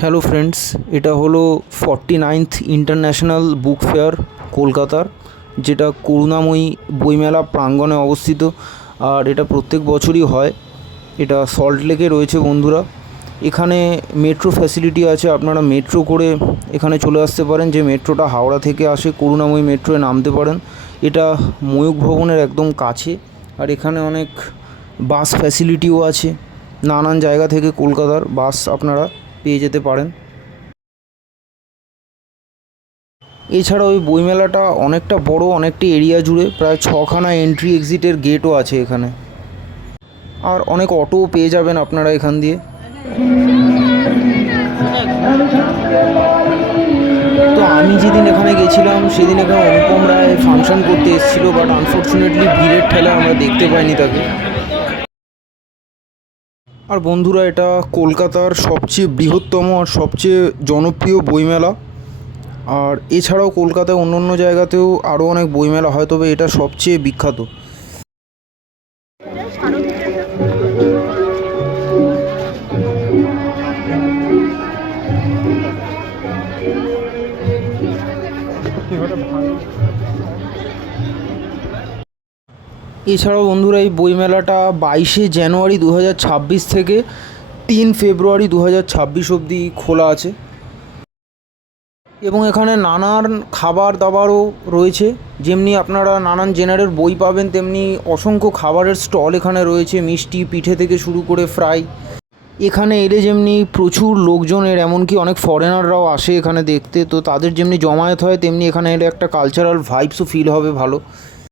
Hello friends, এটা হলো 49th international book fair কলকাতার, যেটা করুণাময়ী বইমেলা প্রাঙ্গণে অবস্থিত। আর এটা প্রত্যেক বছরই হয়। এটা সল্টলেকে রয়েছে বন্ধুরা। এখানে মেট্রো ফ্যাসিলিটি আছে, আপনারা মেট্রো করে এখানে চলে আসতে পারেন। যে মেট্রোটা হাওড়া থেকে আসে, করুণাময়ী মেট্রোয় নামতে পারেন। এটা ময়ূখ ভবনের একদম কাছে। আর এখানে অনেক বাস ফ্যাসিলিটিও আছে, নানান জায়গা থেকে কলকাতার বাস আপনারা পেয়ে যেতে পারেন। এছাড়া ওই বইমেলাটা অনেকটা বড়, অনেকটা এরিয়া জুড়ে, প্রায় 6খানা এন্ট্রি এক্সিটের গেটও আছে এখানে। আর অনেক অটোও পেয়ে যাবেন আপনারা এখান দিয়ে। তো আমি যেদিন এখানে গেছিলাম সেদিন এখানে অনুপম রায় ফাংশন করতে এসেছিলো, বাট আনফর্চুনেটলি ভিড়ের ঠেলায় আমরা দেখতে পাইনি তাকে। আর বন্ধুরা, এটা কলকাতার সবচেয়ে বৃহত্তম আর সবচেয়ে জনপ্রিয় বইমেলা। আর এছাড়াও কলকাতায় অন্য অন্য জায়গাতেও আরও অনেক বইমেলা হয়, তবে এটা সবচেয়ে বিখ্যাত। এছাড়াও বন্ধুরা, এই বইমেলাটা 22শে জানুয়ারি 2026 থেকে 3 ফেব্রুয়ারি 2026 অবধি খোলা আছে। এবং এখানে নানান খাবার দাবারও রয়েছে। যেমনি আপনারা নানান জেনারের বই পাবেন, তেমনি অসংখ্য খাবারের স্টল এখানে রয়েছে, মিষ্টি পিঠে থেকে শুরু করে ফ্রাই। এখানে এলে যেমনি প্রচুর লোকজনের, এমনকি অনেক ফরেনাররাও আসে এখানে দেখতে, তো তাদের যেমনি জমায়েত হয় তেমনি এখানে এলে একটা কালচারাল ভাইবসও ফিল হবে ভালো।